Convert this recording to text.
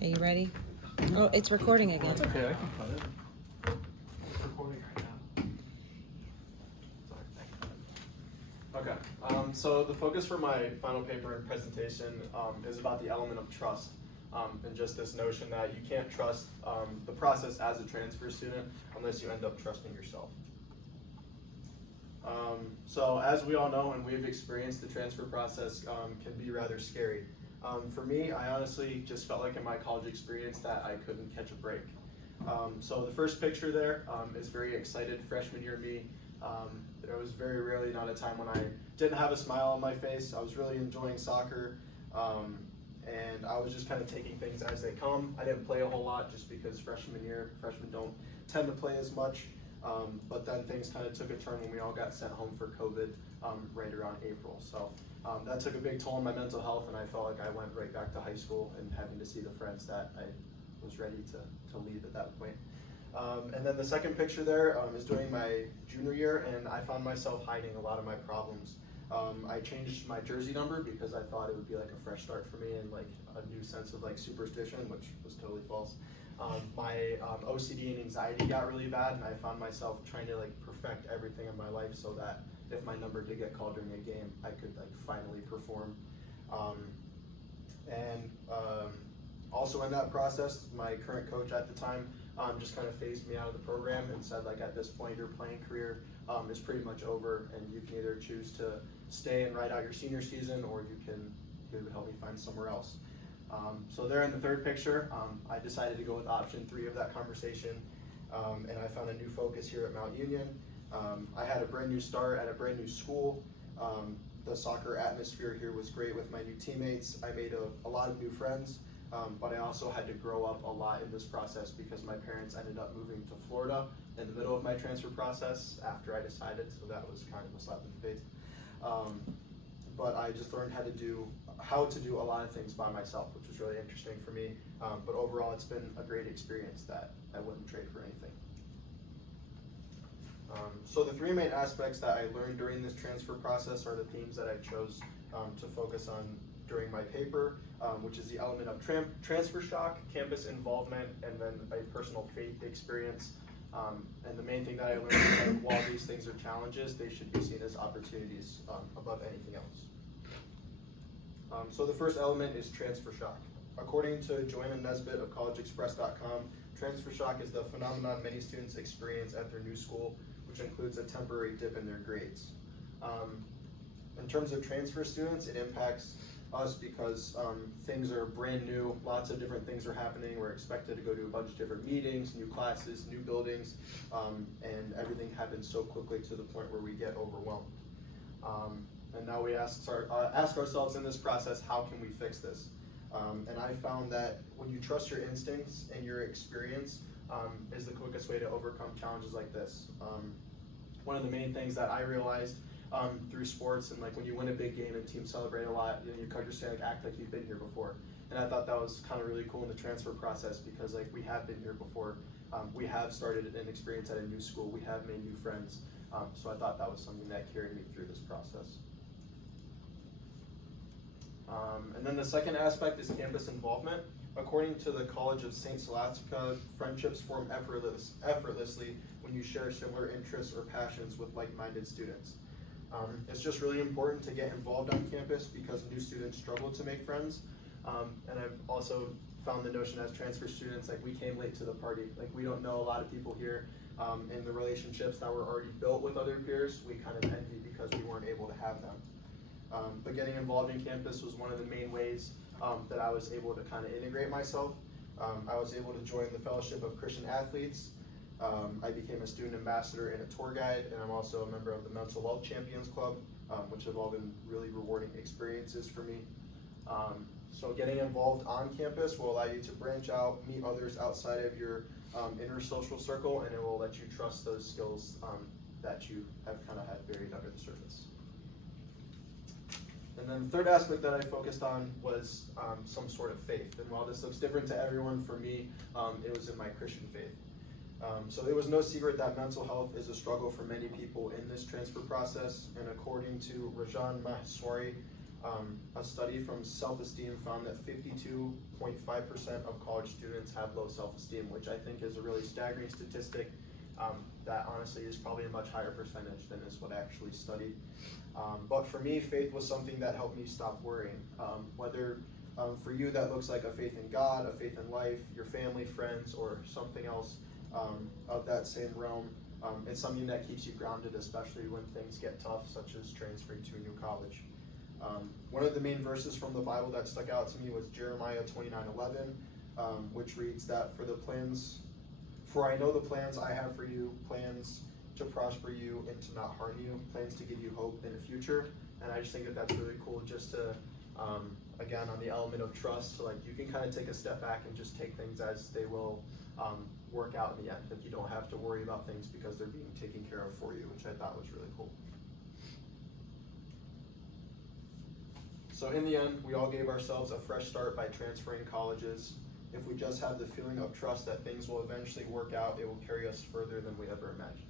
Okay, you ready? Oh, it's recording again. That's okay, I can cut it. It's recording right now. Sorry, thank you. Okay, so the focus for my final paper and presentation is about the element of trust. And just this notion that you can't trust the process as a transfer student unless you end up trusting yourself. So as we all know and we've experienced, the transfer process can be rather scary. For me, I honestly just felt like in my college experience that I couldn't catch a break. So the first picture there is very excited freshman year me. There was very rarely not a time when I didn't have a smile on my face. I was really enjoying soccer, and I was just kind of taking things as they come. I didn't play a whole lot just because freshmen don't tend to play as much. But then things kind of took a turn when we all got sent home for COVID right around April. So that took a big toll on my mental health, and I felt like I went right back to high school and having to see the friends that I was ready to leave at that point. And then the second picture there is during my junior year, and I found myself hiding a lot of my problems. I changed my jersey number because I thought it would be like a fresh start for me and like a new sense of like superstition, which was totally false. My OCD and anxiety got really bad, and I found myself trying to like perfect everything in my life so that if my number did get called during a game, I could like finally perform. Also in that process, my current coach at the time just kind of phased me out of the program and said, like, at this point your playing career is pretty much over, and you can either choose to stay and ride out your senior season, or he would help me find somewhere else. So there in the third picture, I decided to go with option 3 of that conversation, and I found a new focus here at Mount Union. I had a brand new start at a brand new school. The soccer atmosphere here was great with my new teammates. I made a lot of new friends, but I also had to grow up a lot in this process because my parents ended up moving to Florida in the middle of my transfer process after I decided, so that was kind of a slap in the face. But I just learned how to do a lot of things by myself, which was really interesting for me. But overall, it's been a great experience that I wouldn't trade for anything. So the 3 main aspects that I learned during this transfer process are the themes that I chose to focus on during my paper, which is the element of transfer shock, campus involvement, and then a personal faith experience. And the main thing that I learned is that while these things are challenges, they should be seen as opportunities above anything else. So the first element is transfer shock. According to Joanna Nesbitt of collegeexpress.com, transfer shock is the phenomenon many students experience at their new school, which includes a temporary dip in their grades. In terms of transfer students, it impacts us because things are brand new, lots of different things are happening. We're expected to go to a bunch of different meetings, new classes, new buildings, and everything happens so quickly to the point where we get overwhelmed. And now we ask ourselves in this process, how can we fix this? And I found that when you trust your instincts and your experience is the quickest way to overcome challenges like this. One of the main things that I realized through sports, and like when you win a big game and teams celebrate a lot, you cut your say, like, act like you've been here before. And I thought that was kind of really cool in the transfer process because like we have been here before. We have started an experience at a new school. We have made new friends. So I thought that was something that carried me through this process. And then the second aspect is campus involvement. According to the College of St. Scholastica, friendships form effortlessly when you share similar interests or passions with like-minded students. It's just really important to get involved on campus because new students struggle to make friends. And I've also found the notion as transfer students, like we came late to the party. Like we don't know a lot of people here, and the relationships that were already built with other peers, we kind of envy because we weren't able to have them. But getting involved in campus was one of the main ways that I was able to kind of integrate myself. I was able to join the Fellowship of Christian Athletes. I became a student ambassador and a tour guide, and I'm also a member of the Mental Wealth Champions Club, which have all been really rewarding experiences for me. So getting involved on campus will allow you to branch out, meet others outside of your inner social circle, and it will let you trust those skills that you have kind of had buried under the surface. And then the third aspect that I focused on was some sort of faith. And while this looks different to everyone, for me, it was in my Christian faith. So it was no secret that mental health is a struggle for many people in this transfer process. And according to Rajan Maheswari, A study from Self-Esteem found that 52.5% of college students have low self-esteem, which I think is a really staggering statistic. That honestly is probably a much higher percentage than is what I actually studied. But for me, faith was something that helped me stop worrying. Whether for you that looks like a faith in God, a faith in life, your family, friends, or something else of that same realm, it's something that keeps you grounded, especially when things get tough, such as transferring to a new college. One of the main verses from the Bible that stuck out to me was Jeremiah 29:11, which reads that for I know the plans I have for you, plans to prosper you and to not harm you, plans to give you hope in the future. And I just think that that's really cool, just to, again, on the element of trust, like you can kind of take a step back and just take things as they will work out in the end. Like you don't have to worry about things because they're being taken care of for you, which I thought was really cool. So in the end, we all gave ourselves a fresh start by transferring colleges. If we just have the feeling of trust that things will eventually work out, it will carry us further than we ever imagined.